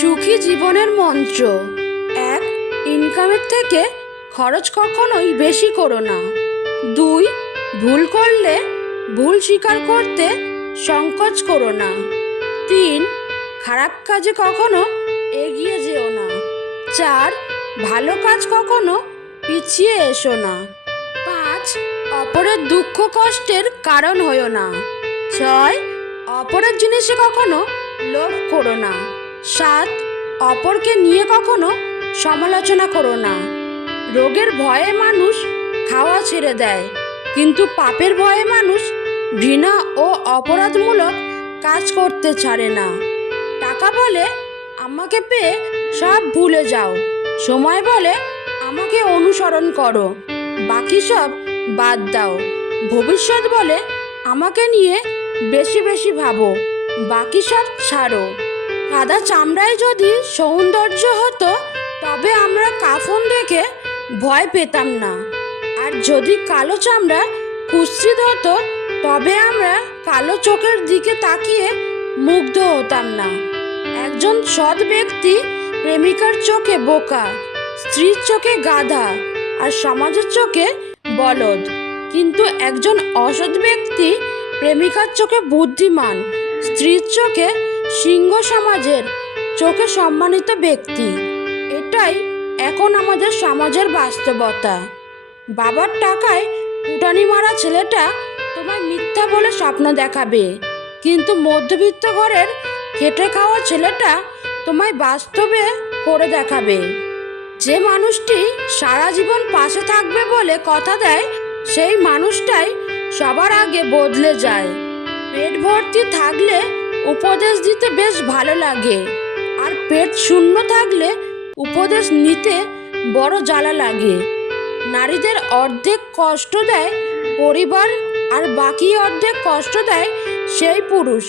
সুখী জীবনের মন্ত্র। এক ইনকামের থেকে খরচ কখনোই বেশি করো না। দুই, ভুল করলে ভুল স্বীকার করতে সংকোচ করো না। তিন, খারাপ কাজে কখনো এগিয়ে যেও না। চার, ভালো কাজ কখনো পিছিয়ে এসো না। পাঁচ, অপরের দুঃখ কষ্টের কারণ হইও না। ছয়, অপরের জিনিসে কখনো লোভ করো না। সাত, অপরকে নিয়ে কখনো সমালোচনা করো না। রোগের ভয়ে মানুষ খাওয়া ছেড়ে দেয়, কিন্তু পাপের ভয়ে মানুষ ঘৃণা ও অপরাধমূলক কাজ করতে ছাড়ে না। টাকা বলে আমাকে পেয়ে সব ভুলে যাও, সময় বলে আমাকে অনুসরণ করো, বাকি সব বাদ দাও। ভবিষ্যৎ বলে আমাকে নিয়ে বেশি বেশি ভাবো, বাকি সব ছাড়ো। সাদা চামড়ায় যদি সৌন্দর্য হতো, তবে আমরা কাফন দেখে ভয় পেতাম না। আর যদি কালো চামড়া কুৎসিত হতো, তবে আমরা কালো চোখের দিকে তাকিয়ে মুগ্ধ হতাম না। একজন সৎ ব্যক্তি প্রেমিকার চোখে বোকা, স্ত্রীর চোখে গাধা আর সমাজের চোখে বলদ। কিন্তু একজন অসৎ ব্যক্তি প্রেমিকার চোখে বুদ্ধিমান, স্ত্রীর চোখে সিংহ সমাজের চোখে সম্মানিত ব্যক্তি। এটাই এখন আমাদের সমাজের বাস্তবতা। বাবার টাকায় উটানি মারা ছেলেটা তোমায় মিথ্যা বলে স্বপ্ন দেখাবে। কিন্তু মধ্যবিত্ত ঘরের খেটে খাওয়া ছেলেটা তোমায় বাস্তবে করে দেখাবে। যে মানুষটি সারা জীবন পাশে থাকবে বলে কথা দেয়, সেই মানুষটাই সবার আগে বদলে যায়। পেট ভর্তি থাকলে উপদেশ দিতে বেশ ভালো লাগে। আর পেট শূন্য থাকলে উপদেশ নিতে বড় জ্বালা লাগে। নারীদের অর্ধেক কষ্ট দেয় পরিবার, আর বাকি অর্ধেক কষ্ট দেয় সেই পুরুষ,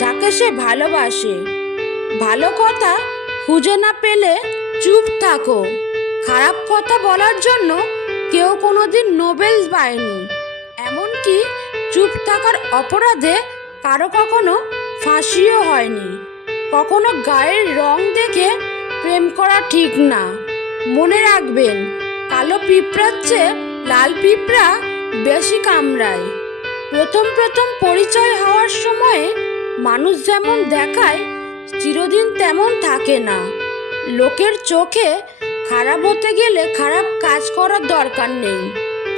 যাকে সে ভালোবাসে। ভালো কথা খুঁজে না পেলে চুপ থাকো। খারাপ কথা বলার জন্য কেউ কোনোদিন নোবেল পায়নি। এমনকি চুপ থাকার অপরাধে কারও কখনো ফাঁসিও হয়নি। কখনো গায়ের রং দেখে প্রেম করা ঠিক না। মনে রাখবেন, কালো পিঁপড়ার চেয়ে লাল পিঁপড়া বেশি কামড়ায়। প্রথম প্রথম পরিচয় হওয়ার সময়ে মানুষ যেমন দেখায়, চিরদিন তেমন থাকে না। লোকের চোখে খারাপ হতে গেলে খারাপ কাজ করার দরকার নেই।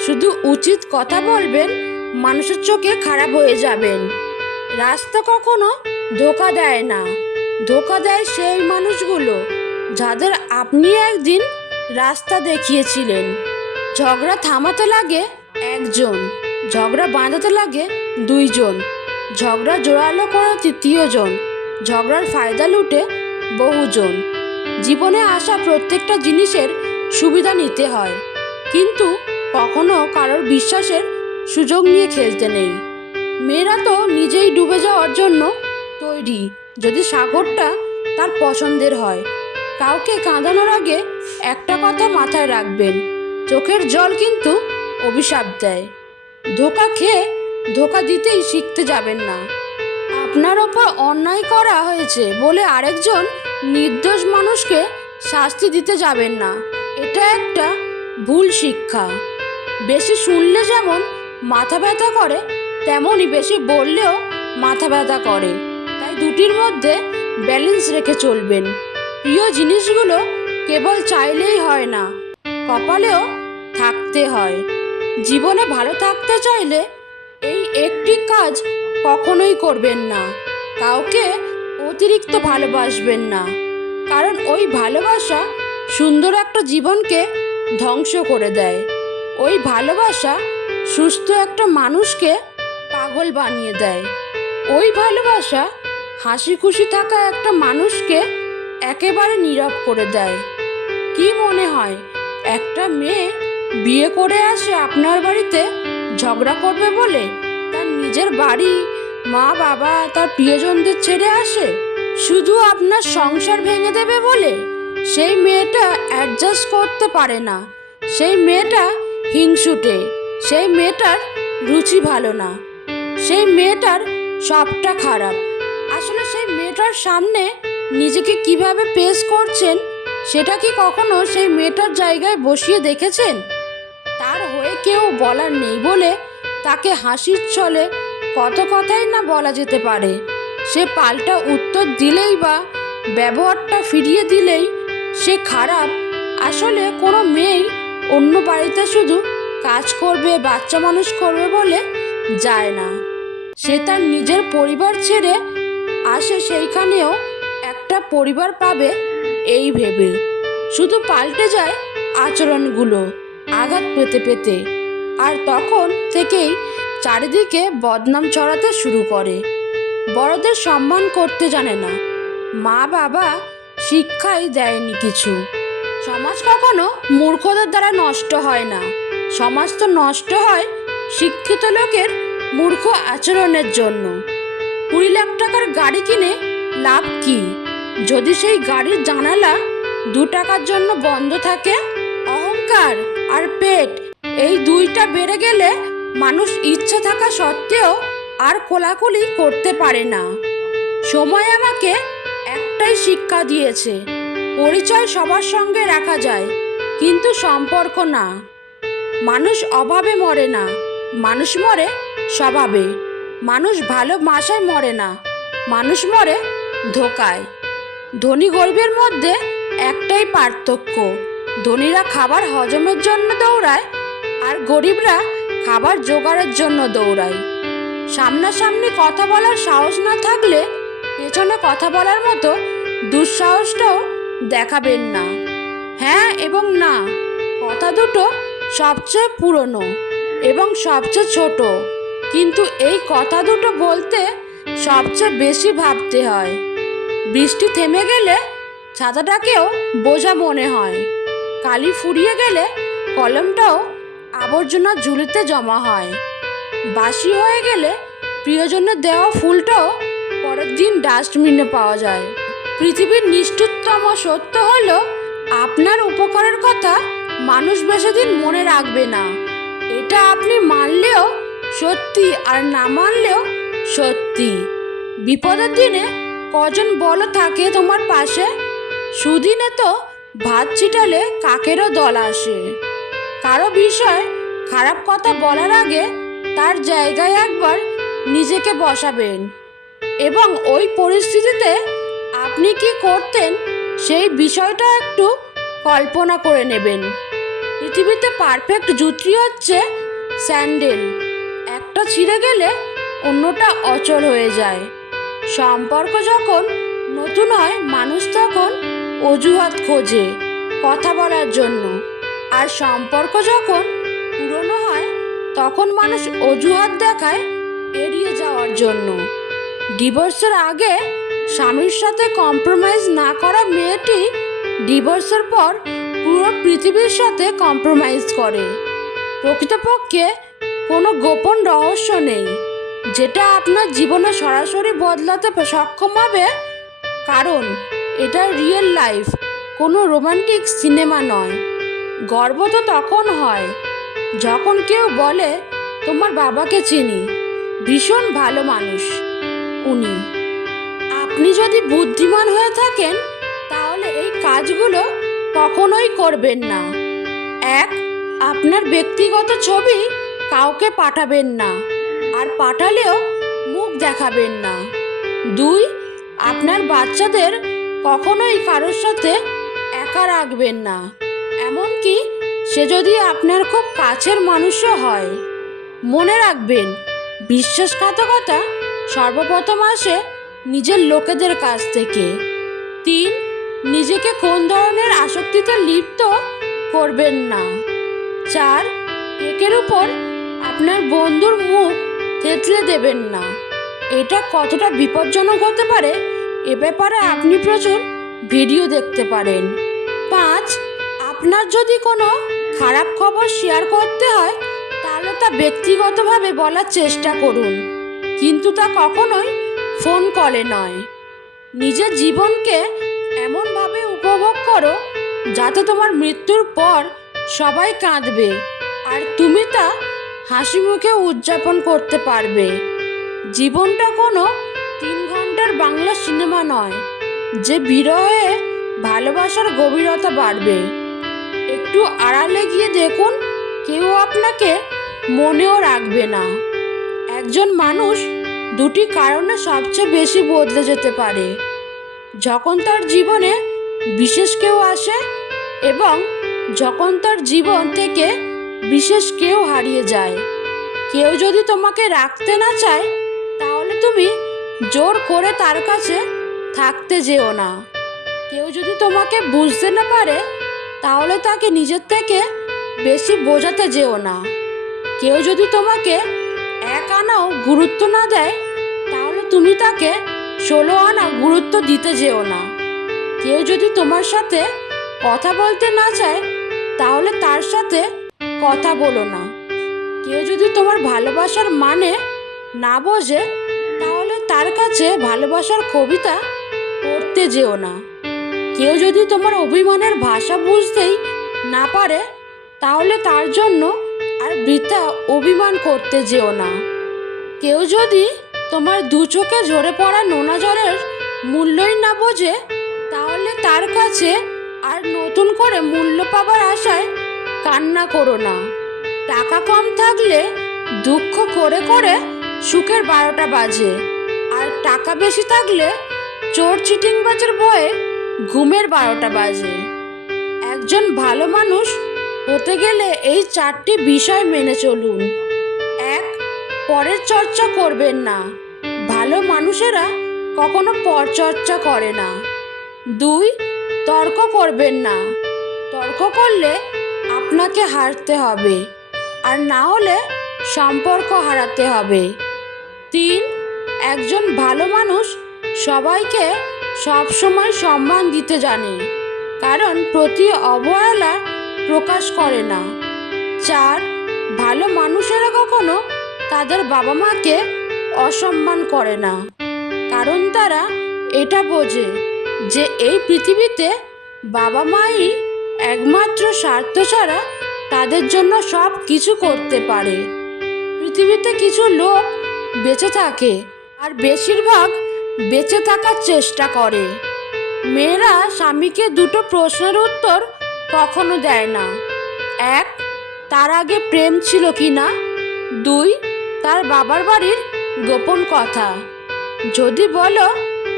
শুধু উচিত কথা বলবেন, মানুষের চোখে খারাপ হয়ে যাবেন। রাস্তা কখনো ধোকা দেয় না। ধোকা দেয় সেই মানুষগুলো যাদের আপনি একদিন রাস্তা দেখিয়েছিলেন। ঝগড়া থামাতে লাগে একজন, ঝগড়া বাঁধাতে লাগে দুইজন, ঝগড়া জোরালো করা তৃতীয়জন, ঝগড়ার ফায়দা লুটে বহুজন। জীবনে আসা প্রত্যেকটা জিনিসের সুবিধা নিতে হয়, কিন্তু কখনো কারোর বিশ্বাসের সুযোগ নিয়ে খেলতে নেই। মেয়েরা তো নিজেই ডুবে যাওয়ার জন্য তৈরি। যদি সাগরটা তার পছন্দের হয়, কাউকে কাঁদানোর আগে একটা কথা মাথায় রাখবেন, চোখের জল কিন্তু অভিশাপ দেয়। ধোকা খেয়ে ধোকা দিতেই শিখতে যাবেন না। আপনার ওপর অন্যায় করা হয়েছে বলে আরেকজন নির্দোষ মানুষকে শাস্তি দিতে যাবেন না। এটা একটা ভুল শিক্ষা। বেশি শুনলে যেমন মাথা ব্যথা করে তেমনই বেশি বললেও মাথা ব্যথা করে। তাই দুটির মধ্যে ব্যালেন্স রেখে চলবেন। প্রিয় জিনিসগুলো কেবল চাইলেই হয় না, কপালেও থাকতে হয়। জীবনে ভালো থাকতে চাইলে এই একটি কাজ কখনোই করবেন না, কাউকে অতিরিক্ত ভালোবাসবেন না। কারণ ওই ভালোবাসা সুন্দর একটা জীবনকে ধ্বংস করে দেয়। ওই ভালোবাসা সুস্থ একটা মানুষকে পাগল বানিয়ে দেয়। ওই ভালোবাসা হাসি খুশি থাকা একটা মানুষকে একেবারে নীরব করে দেয়। কি মনে হয়, একটা মেয়ে বিয়ে করে আসে আপনার বাড়িতে, ঝগড়া করবে বলে? তার নিজের বাড়ি, মা, বাবা, তার প্রিয়জনদের ছেড়ে আসে? শুধু আপনার সংসার ভেঙে দেবে বলে? সেই মেয়েটা অ্যাডজাস্ট করতে পারে না। সেই মেয়েটা হিংসুটে। সেই মেয়েটার রুচি ভালো না। সেই মেয়েটার সবটা খারাপ। আসলে সেই মেয়েটার সামনে নিজেকে কীভাবে পেশ করছেন, সেটা কি কখনো সেই মেয়েটার জায়গায় বসিয়ে দেখেছেন? তার হয়ে কেউ বলার নেই বলে তাকে হাসির ছলে কত কথাই না বলা যেতে পারে। সে পাল্টা উত্তর দিলেই বা ব্যবহারটা ফিরিয়ে দিলেই সে খারাপ। আসলে কোনো মেয়েই অন্য বাড়িতে শুধু কাজ করবে, বাচ্চা মানুষ করবে বলে যায় না। সে তার নিজের পরিবার ছেড়ে আসে সেইখানেও একটা পরিবার পাবে এই ভেবে। শুধু পাল্টে যায় আচরণগুলো, আঘাত পেতে পেতে। আর তখন থেকেই চারিদিকে বদনাম ছড়াতে শুরু করে। বড়দের সম্মান করতে জানে না। মা বাবা শিক্ষাই দেয়নি কিছু। সমাজ কখনো মূর্খদের দ্বারা নষ্ট হয় না। সমাজ তো নষ্ট হয় শিক্ষিত লোকের মূর্খ আচরণের জন্য। কুড়ি লাখ টাকার গাড়ি কিনে লাভ কি? যদি সেই গাড়ির জানালা দু টাকার জন্য বন্ধ থাকে, অহংকার আর পেট এই দুইটা বেড়ে গেলে মানুষ ইচ্ছা থাকা সত্ত্বেও আর কোলাকুলি করতে পারে না। সময় আমাকে একটাই শিক্ষা দিয়েছে, পরিচয় সবার সঙ্গে রাখা যায়, কিন্তু সম্পর্ক না। মানুষ অভাবে মরে না। মানুষ মরে স্বভাবে। মানুষ ভালো মাসায় মরে না, মানুষ মরে ধোকায়। ধনী গরিবের মধ্যে একটাই পার্থক্য, ধনীরা খাবার হজমের জন্য দৌড়ায় আর গরিবরা খাবার জোগাড়ের জন্য দৌড়ায়। সামনাসামনি কথা বলার সাহস না থাকলে পেছনে কথা বলার মতো দুঃসাহসটাও দেখাবেন না। হ্যাঁ এবং না, কথা দুটো সবচেয়ে পুরনো। এবং সবচেয়ে ছোট। কিন্তু এই কথা দুটো বলতে সবচেয়ে বেশি ভাবতে হয়। বৃষ্টি থেমে গেলে ছাতাটাকেও বোঝা মনে হয়। কালি ফুরিয়ে গেলে কলমটাও আবর্জনা ঝুলিতে জমা হয়। বাসি হয়ে গেলে প্রিয়জনের দেওয়া ফুলটাও পরের দিন ডাস্টবিনে পাওয়া যায়। পৃথিবীর নিষ্ঠুরতম সত্য হলো, আপনার উপকারের কথা মানুষ বেশি দিন মনে রাখবে না। আপনি মানলেও সত্যি আর না মানলেও সত্যি। বিপদের দিনে কজন বল থাকে তোমার পাশে? সুদিনে তো ভাত ছিটালে কাকেরও দল আসে। কারও বিষয় খারাপ কথা বলার আগে তার জায়গায় একবার নিজেকে বসাবেন। এবং ওই পরিস্থিতিতে আপনি কি করতেন সেই বিষয়টা একটু কল্পনা করে নেবেন। পৃথিবীতে পারফেক্ট জুতরি হচ্ছে স্যান্ডেল। একটা ছিঁড়ে গেলে অন্যটা অচল হয়ে যায়। সম্পর্ক যখন নতুন হয়, মানুষ তখন অজুহাত খোঁজে কথা বলার জন্য। আর সম্পর্ক যখন পুরনো হয়, তখন মানুষ অজুহাত দেখায় এড়িয়ে যাওয়ার জন্য। ডিভোর্সের আগে স্বামীর সাথে কম্প্রোমাইজ না করা মেয়েটি ডিভোর্সের পর পুরো পৃথিবীর সাথে কম্প্রোমাইজ করে। প্রকৃতপক্ষে কোনো গোপন রহস্য নেই। যেটা আপনার জীবনে সরাসরি বদলাতে সক্ষম হবে, কারণ এটা রিয়েল লাইফ কোনো রোমান্টিক সিনেমা নয়। গর্ব তো তখন হয়, যখন কেউ বলে, তোমার বাবাকে চিনি, ভীষণ ভালো মানুষ। উনি, আপনি যদি বুদ্ধিমান হয়ে থাকেন, তাহলে এই কাজগুলো কখনোই করবেন না। এক আপনার ব্যক্তিগত ছবি কাউকে পাঠাবেন না আর পাঠালেও মুখ দেখাবেন না। দুই, আপনার বাচ্চাদের কখনোই কারোর সাথে একা রাখবেন না। এমনকি সে যদি আপনার খুব কাছের মানুষও হয়। মনে রাখবেন, বিশ্বাসঘাতকতা সর্বপ্রথম আসে নিজের লোকেদের কাছ থেকে। তিন, নিজেকে কোন ধরনের আসক্তিতে লিপ্ত করবেন না। চার কেকের উপর আপনার বন্ধুর মুখ থেতলে দেবেন না। এটা কতটা বিপজ্জনক হতে পারে এ ব্যাপারে আপনি প্রচুর ভিডিও দেখতে পারেন। পাঁচ, আপনার যদি কোনো খারাপ খবর শেয়ার করতে হয়, তাহলে তা ব্যক্তিগতভাবে বলার চেষ্টা করুন। কিন্তু তা কখনোই ফোন কলে নয়। নিজের জীবনকে এমনভাবে উপভোগ করো যাতে তোমার মৃত্যুর পর সবাই কাঁদবে আর তুমি তা হাসি মুখে উদযাপন করতে পারবে। জীবনটা কোনো তিন ঘণ্টার বাংলা সিনেমা নয়, যে বিরহে ভালোবাসার গভীরতা বাড়বে। একটু আড়ালে গিয়ে দেখুন, কেউ আপনাকে মনেও রাখবে না। একজন মানুষ দুটি কারণে সবচেয়ে বেশি বদলে যেতে পারে। যখন তার জীবনে বিশেষ কেউ আসে এবং যখন তার জীবন থেকে বিশেষ কেউ হারিয়ে যায়, কেউ যদি তোমাকে রাখতে না চায়, তাহলে তুমি জোর করে তার কাছে থাকতে যেও না। কেউ যদি তোমাকে বুঝতে না পারে, তাহলে তাকে নিজের থেকে বেশি বোঝাতে যেও না। কেউ যদি তোমাকে এক আনাও গুরুত্ব না দেয়, তাহলে তুমি তাকে ষোলো আনা গুরুত্ব দিতে যেও না। কেউ যদি তোমার সাথে কথা বলতে না চায় তাহলে তার সাথে কথা বলো না। কেউ যদি তোমার ভালোবাসার মানে না বোঝে, তাহলে তার কাছে ভালোবাসার কবিতা পড়তে যেও না। কেউ যদি তোমার অভিমানের ভাষা বুঝতেই না পারে, তাহলে তার জন্য আর বৃথা অভিমান করতে যেও না। কেউ যদি তোমার দু চোখে ঝরে পড়া নোনা জলের মূল্যই না বোঝে, তাহলে তার কাছে আর নতুন করে মূল্য পাবার আশায় কান্না করো না। টাকা কম থাকলে দুঃখ করে করে সুখের বারোটা বাজে। আর টাকা বেশি থাকলে চোর চিটিং বাজের ভয়ে ঘুমের বারোটা বাজে। একজন ভালো মানুষ হতে গেলে এই চারটি বিষয় মেনে চলুন। এক, পরের চর্চা করবেন না। ভালো মানুষেরা কখনো পরচর্চা করে না। দুই তর্ক করবেন না। তর্ক করলে আপনাকে হারতে হবে আর না হলে সম্পর্ক হারাতে হবে। তিন, একজন ভালো মানুষ সবাইকে সবসময় সম্মান দিতে জানে, কারণ প্রতি অবহেলা প্রকাশ করে না। চার, ভালো মানুষেরা কখনো তাদের বাবা মাকে অসম্মান করে না, কারণ তারা এটা বোঝে। যে এই পৃথিবীতে বাবা মাই একমাত্র স্বার্থ ছাড়া তাদের জন্য সব কিছু করতে পারে। পৃথিবীতে কিছু লোক বেঁচে থাকে আর বেশিরভাগ বেঁচে থাকার চেষ্টা করে। মেয়েরা স্বামীকে দুটো প্রশ্নের উত্তর কখনো দেয় না। এক, তার আগে প্রেম ছিল কি না দুই, তার বাবার বাড়ির গোপন কথা। যদি বলো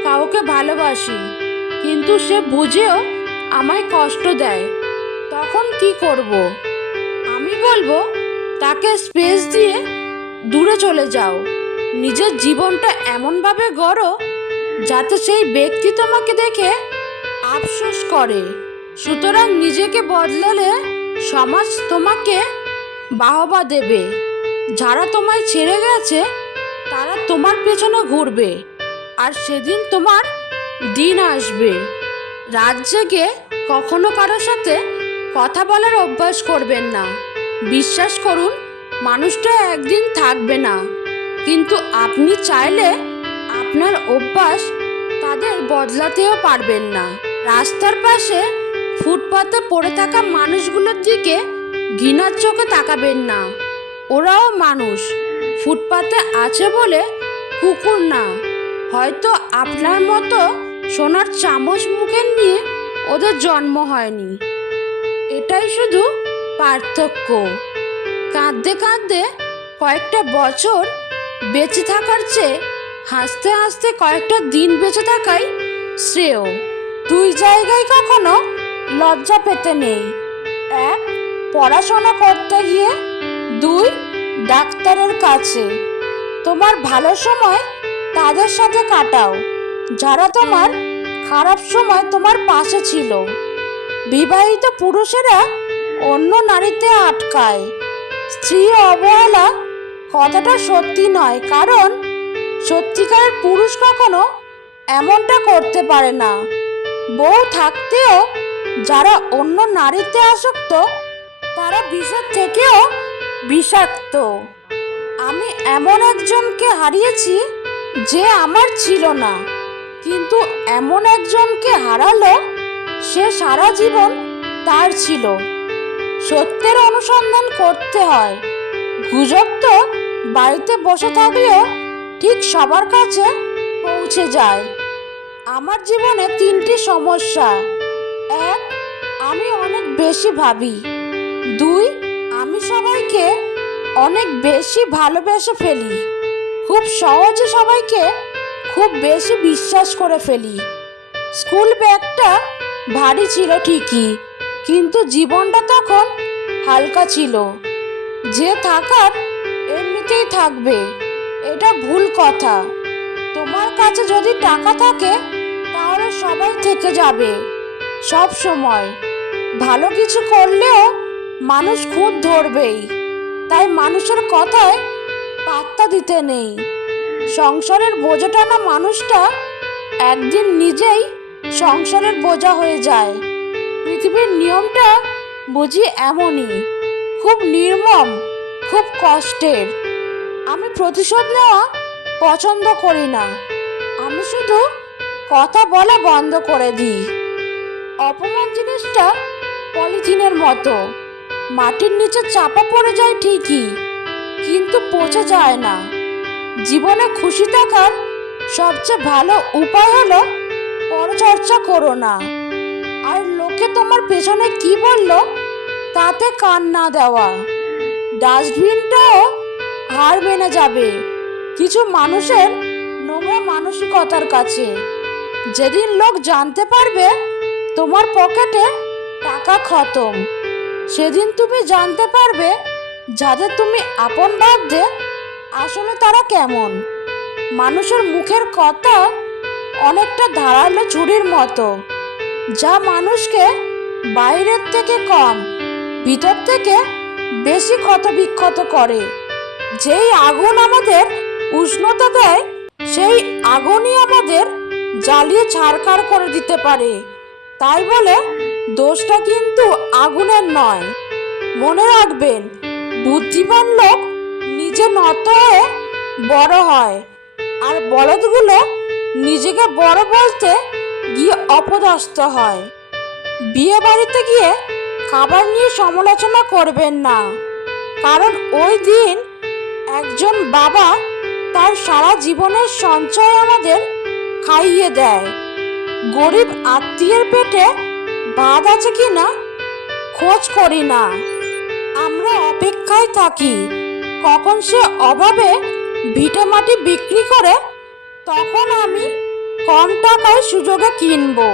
কাউকে ভালোবাসি। কিন্তু সে বুঝেও আমায় কষ্ট দেয়। তখন কি করব? আমি বলব, তাকে স্পেস দিয়ে দূরে চলে যাও। নিজের জীবনটা এমনভাবে গড়ো, যাতে সেই ব্যক্তি তোমাকে দেখে আফসোস করে। সুতরাং নিজেকে বদলালে সমাজ তোমাকে বাহবা দেবে। যারা তোমায় ছেড়ে গেছে, তারা তোমার পেছনে ঘুরবে। আর সেদিন তোমার দিন আসবে। রাত জেগে কখনো কারোর সাথে কথা বলার অভ্যাস করবেন না। বিশ্বাস করুন, মানুষটা একদিন থাকবে না। কিন্তু আপনি চাইলে আপনার অভ্যাস তাদের বদলাতেও পারবেন না। রাস্তার পাশে ফুটপাতে পড়ে থাকা মানুষগুলোর দিকে ঘৃণার চোখে তাকাবেন না। ওরাও মানুষ, ফুটপাতে আছে বলে কুকুর না। হয়তো আপনার মতো সোনার চামচ মুখে নিয়ে ওদের জন্ম হয়নি। এটাই শুধু পার্থক্য। কাঁদতে কাঁদতে কয়েকটা বছর বেঁচে থাকার চেয়ে হাসতে হাসতে কয়েকটা দিন বেঁচে থাকাই শ্রেয়। দুই জায়গায় কখনো লজ্জা পেতে নেই। এক, পড়াশোনা করতে গিয়ে। দুই, ডাক্তারের কাছে। তোমার ভালো সময় তাদের সাথে কাটাও। যারা তোমার খারাপ সময় তোমার পাশে ছিল। বিবাহিত পুরুষেরা অন্য নারীতে আটকায়। স্ত্রী অবহেলা কথাটা সত্যি নয়, কারণ সত্যিকারের পুরুষ কখনো এমনটা করতে পারে না। বউ থাকতেও যারা অন্য নারীতে আসক্ত, তারা বিষের থেকেও বিষাক্ত। আমি এমন একজনকে হারিয়েছি যে আমার ছিল না। কিন্তু এমন একজনকে হারালো, সে সারা জীবন তার ছিল। সত্যের অনুসন্ধান করতে হয়। গুজব তো বাড়িতে বসে থাকলেও ঠিক সবার কাছে পৌঁছে যায়। আমার জীবনে তিনটি সমস্যা। এক, আমি অনেক বেশি ভাবি। দুই, আমি সবাইকে অনেক বেশি ভালোবেসে ফেলি। খুব সহজে সবাইকে খুব বেশি বিশ্বাস করে ফেলি। স্কুল ব্যাগটা ভারী ছিল ঠিকই, কিন্তু জীবনটা তখন হালকা ছিল। যে থাকার এমনিতেই থাকবে, এটা ভুল কথা। তোমার কাছে যদি টাকা থাকে, তাহলে সবাই থেকে যাবে, সব সময়। ভালো কিছু করলেও মানুষ খুব ধরবেই, তাই মানুষের কথায় পাত্তা দিতে নেই। সংসারের বোঝা টানা মানুষটা একদিন নিজেই সংসারের বোঝা হয়ে যায়। পৃথিবীর নিয়মটা বুঝি এমনই, খুব নির্মম, খুব কষ্টের। আমি প্রতিশোধ নেওয়া পছন্দ করি না। আমি শুধু কথা বলা বন্ধ করে দিই। অপমান জিনিসটা পলিথিনের মতো। মাটির নিচে চাপা পড়ে যায় ঠিকই, কিন্তু পচে যায় না। জীবনে খুশি থাকার সবচেয়ে ভালো উপায় হলো পরচর্চা করো না। আর লোকে তোমার পেছনে কি বলল তাতে কান না দেওয়া। ডাস্টবিনটাও হার মেনে যাবে। কিছু মানুষের নোংরা মানসিকতার কাছে। যেদিন লোক জানতে পারবে তোমার পকেটে টাকা খতম, সেদিন তুমি জানতে পারবে যাদের তুমি আপন ভাববে আসলে তারা কেমন? মানুষের মুখের কথা অনেকটা ধারালো ছুরির মতো, যা মানুষকে বাইরের থেকে কম, ভিতর থেকে বেশি ক্ষত বিক্ষত করে। যেই আগুন আমাদের উষ্ণতা দেয়, সেই আগুনই আমাদের জ্বালিয়ে ছাড়কার করে দিতে পারে। তাই বলে দোষটা কিন্তু আগুনের নয়। মনে রাখবেন, বুদ্ধিমান লোক নিজে নত হয়ে বড় হয়। আর বলদগুলো নিজেকে বড় বলতে গিয়ে অপদস্থ হয়। বিয়ে বাড়িতে গিয়ে খাবার নিয়ে সমালোচনা করবেন না। কারণ ওই দিন একজন বাবা তার সারা জীবনের সঞ্চয় আমাদের খাইয়ে দেয়। গরিব আত্মীয়ের পেটে ভাত আছে কি না খোঁজ করি না। আমরা অপেক্ষায় থাকি। কখন সে অভাবে ভিটে মাটি বিক্রি করে তখন আমি কম টাকায় সুযোগে কিনবো।